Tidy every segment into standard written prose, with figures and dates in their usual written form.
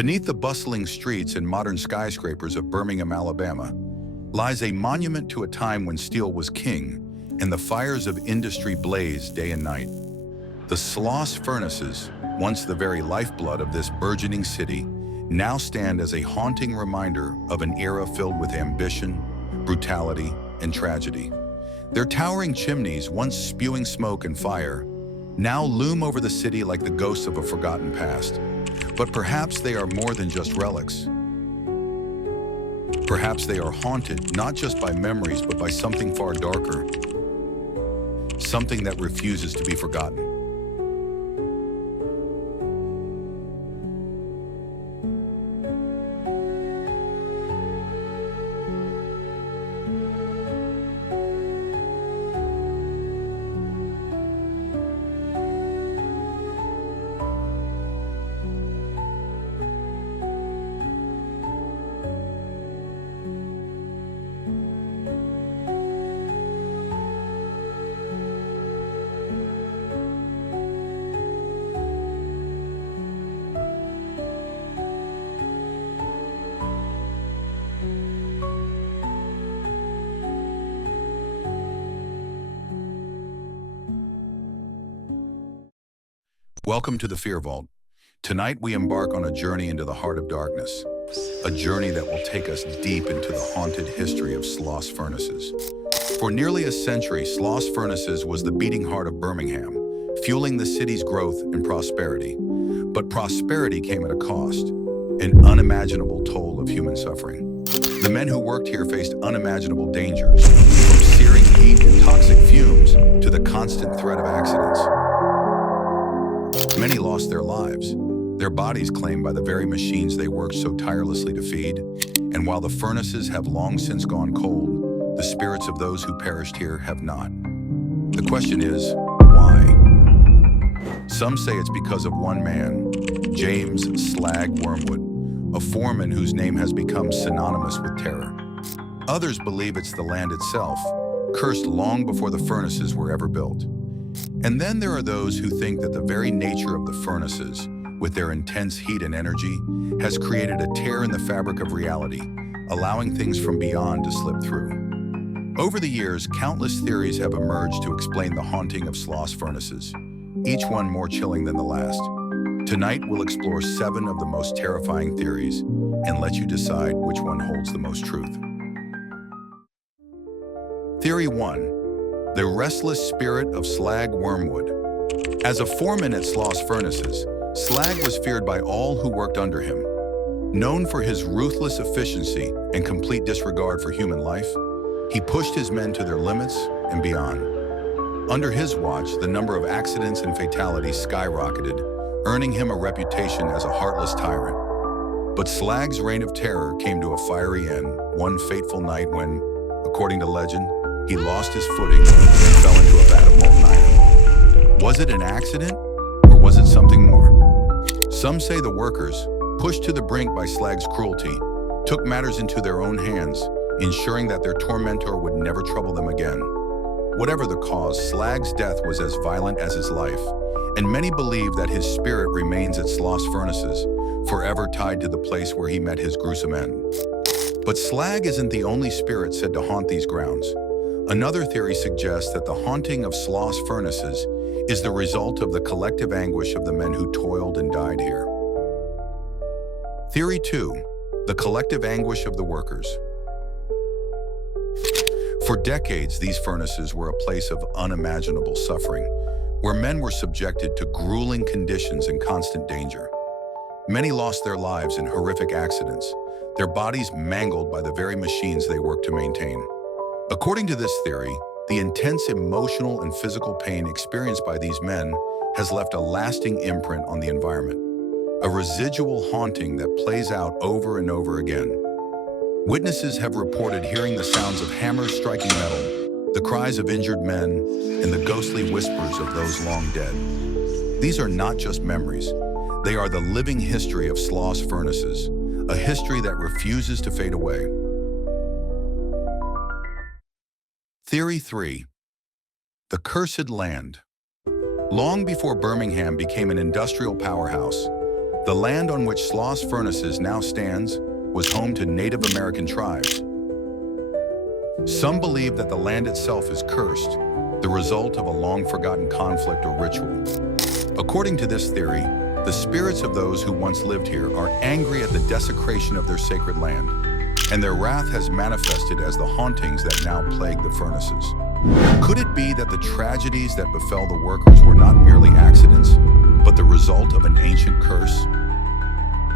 Beneath the bustling streets and modern skyscrapers of Birmingham, Alabama, lies a monument to a time when steel was king and the fires of industry blazed day and night. The Sloss furnaces, once the very lifeblood of this burgeoning city, now stand as a haunting reminder of an era filled with ambition, brutality, and tragedy. Their towering chimneys, once spewing smoke and fire, now loom over the city like the ghosts of a forgotten past. But perhaps they are more than just relics. Perhaps they are haunted not just by memories, but by something far darker, something that refuses to be forgotten. Welcome to the Fear Vault. Tonight we embark on a journey into the heart of darkness, a journey that will take us deep into the haunted history of Sloss furnaces. For nearly a century, Sloss furnaces was the beating heart of Birmingham, fueling the city's growth and prosperity. But prosperity came at a cost, an unimaginable toll of human suffering. The men who worked here faced unimaginable dangers, from searing heat and toxic fumes to the constant threat of accidents. Many lost their lives, their bodies claimed by the very machines they worked so tirelessly to feed. And while the furnaces have long since gone cold, the spirits of those who perished here have not. The question is, why? Some say it's because of one man, James "Slag" Wormwood, a foreman whose name has become synonymous with terror. Others believe it's the land itself, cursed long before the furnaces were ever built. And then there are those who think that the very nature of the furnaces, with their intense heat and energy, has created a tear in the fabric of reality, allowing things from beyond to slip through. Over the years, countless theories have emerged to explain the haunting of Sloss furnaces, each one more chilling than the last. Tonight, we'll explore 7 of the most terrifying theories and let you decide which one holds the most truth. Theory 1. The restless spirit of Slag Wormwood. As a foreman at Sloss furnaces, Slag was feared by all who worked under him. Known for his ruthless efficiency and complete disregard for human life, he pushed his men to their limits and beyond. Under his watch, the number of accidents and fatalities skyrocketed, earning him a reputation as a heartless tyrant. But Slag's reign of terror came to a fiery end one fateful night when, according to legend, he lost his footing and fell into a vat of molten iron. Was it an accident, or was it something more? Some say the workers, pushed to the brink by Slag's cruelty, took matters into their own hands, ensuring that their tormentor would never trouble them again. Whatever the cause, Slag's death was as violent as his life, and many believe that his spirit remains at Sloss furnaces, forever tied to the place where he met his gruesome end. But Slag isn't the only spirit said to haunt these grounds. Another theory suggests that the haunting of Sloss furnaces is the result of the collective anguish of the men who toiled and died here. Theory 2. The collective anguish of the workers. For decades, these furnaces were a place of unimaginable suffering, where men were subjected to grueling conditions and constant danger. Many lost their lives in horrific accidents, their bodies mangled by the very machines they worked to maintain. According to this theory, the intense emotional and physical pain experienced by these men has left a lasting imprint on the environment, a residual haunting that plays out over and over again. Witnesses have reported hearing the sounds of hammers striking metal, the cries of injured men, and the ghostly whispers of those long dead. These are not just memories. They are the living history of Sloss furnaces, a history that refuses to fade away. Theory 3. The Cursed Land. Long before Birmingham became an industrial powerhouse, The land on which Sloss Furnaces now stands was home to Native American tribes. Some believe that the land itself is cursed, the result of a long-forgotten conflict or ritual. According to this theory, the spirits of those who once lived here are angry at the desecration of their sacred land, and their wrath has manifested as the hauntings that now plague the furnaces. Could it be that the tragedies that befell the workers were not merely accidents, but the result of an ancient curse?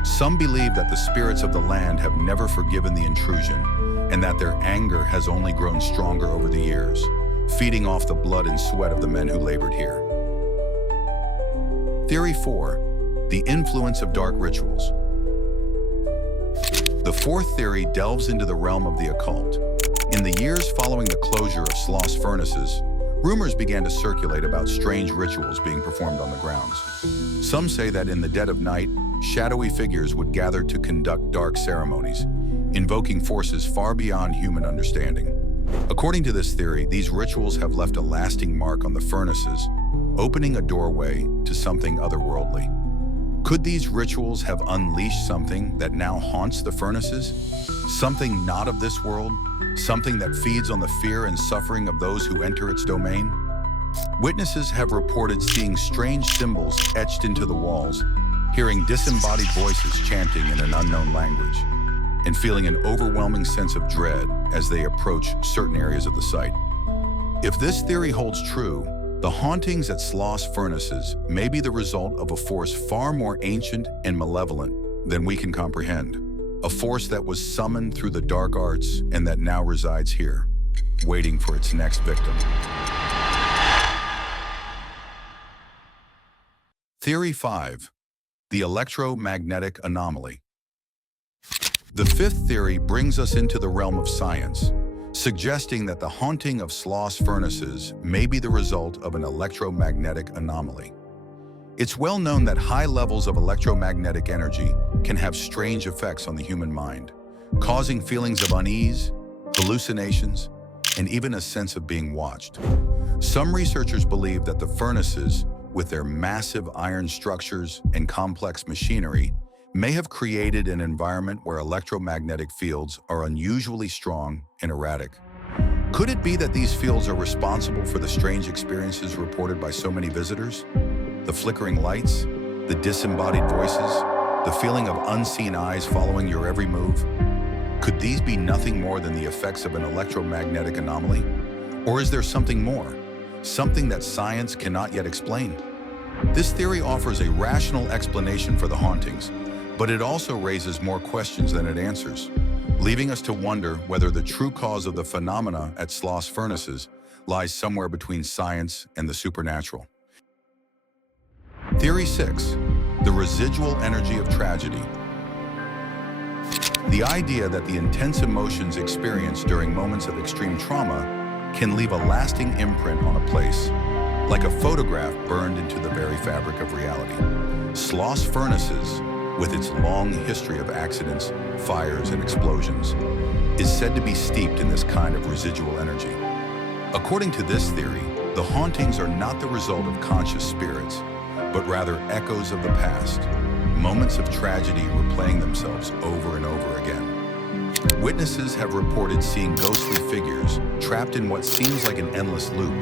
Some believe that the spirits of the land have never forgiven the intrusion, and that their anger has only grown stronger over the years, feeding off the blood and sweat of the men who labored here. Theory 4. The influence of dark rituals. The fourth theory delves into the realm of the occult. In the years following the closure of Sloss Furnaces, rumors began to circulate about strange rituals being performed on the grounds. Some say that in the dead of night, shadowy figures would gather to conduct dark ceremonies, invoking forces far beyond human understanding. According to this theory, these rituals have left a lasting mark on the furnaces, opening a doorway to something otherworldly. Could these rituals have unleashed something that now haunts the furnaces? Something not of this world? Something that feeds on the fear and suffering of those who enter its domain? Witnesses have reported seeing strange symbols etched into the walls, hearing disembodied voices chanting in an unknown language, and feeling an overwhelming sense of dread as they approach certain areas of the site. If this theory holds true, the hauntings at Sloss Furnaces may be the result of a force far more ancient and malevolent than we can comprehend. A force that was summoned through the dark arts and that now resides here, waiting for its next victim. Theory 5. The electromagnetic anomaly. The fifth theory brings us into the realm of science, suggesting that the haunting of Sloss Furnaces may be the result of an electromagnetic anomaly. It's well known that high levels of electromagnetic energy can have strange effects on the human mind, causing feelings of unease, hallucinations, and even a sense of being watched. Some researchers believe that the furnaces, with their massive iron structures and complex machinery, may have created an environment where electromagnetic fields are unusually strong and erratic. Could it be that these fields are responsible for the strange experiences reported by so many visitors? The flickering lights, the disembodied voices, the feeling of unseen eyes following your every move? Could these be nothing more than the effects of an electromagnetic anomaly? Or is there something more, something that science cannot yet explain? This theory offers a rational explanation for the hauntings, but it also raises more questions than it answers, leaving us to wonder whether the true cause of the phenomena at Sloss Furnaces lies somewhere between science and the supernatural. Theory 6. The residual energy of tragedy. The idea that the intense emotions experienced during moments of extreme trauma can leave a lasting imprint on a place, like a photograph burned into the very fabric of reality. Sloss Furnaces, with its long history of accidents, fires, and explosions, is said to be steeped in this kind of residual energy. According to this theory, the hauntings are not the result of conscious spirits, but rather echoes of the past, moments of tragedy replaying themselves over and over again. Witnesses have reported seeing ghostly figures trapped in what seems like an endless loop,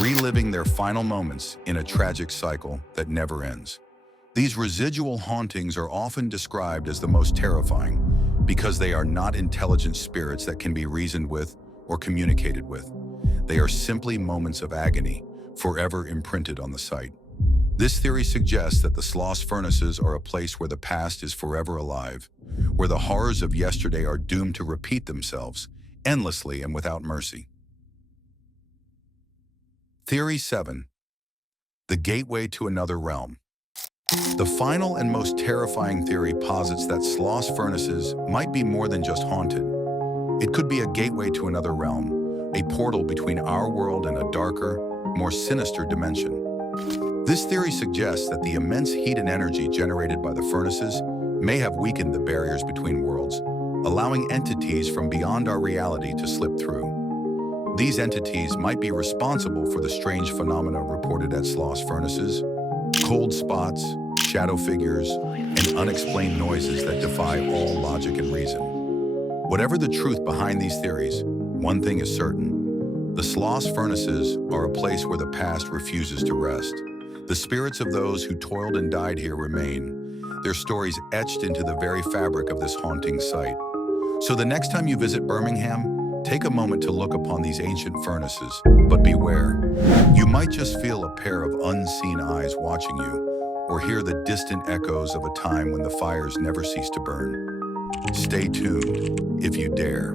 reliving their final moments in a tragic cycle that never ends. These residual hauntings are often described as the most terrifying because they are not intelligent spirits that can be reasoned with or communicated with. They are simply moments of agony, forever imprinted on the site. This theory suggests that the Sloss Furnaces are a place where the past is forever alive, where the horrors of yesterday are doomed to repeat themselves endlessly and without mercy. Theory 7. The gateway to another realm. The final and most terrifying theory posits that Sloss Furnaces might be more than just haunted. It could be a gateway to another realm, a portal between our world and a darker, more sinister dimension. This theory suggests that the immense heat and energy generated by the furnaces may have weakened the barriers between worlds, allowing entities from beyond our reality to slip through. These entities might be responsible for the strange phenomena reported at Sloss Furnaces: cold spots, shadow figures, and unexplained noises that defy all logic and reason. Whatever the truth behind these theories, one thing is certain. The Sloss furnaces are a place where the past refuses to rest. The spirits of those who toiled and died here remain, their stories etched into the very fabric of this haunting site. So the next time you visit Birmingham, take a moment to look upon these ancient furnaces, but beware. You might just feel a pair of unseen eyes watching you, or hear the distant echoes of a time when the fires never ceased to burn. Stay tuned, if you dare.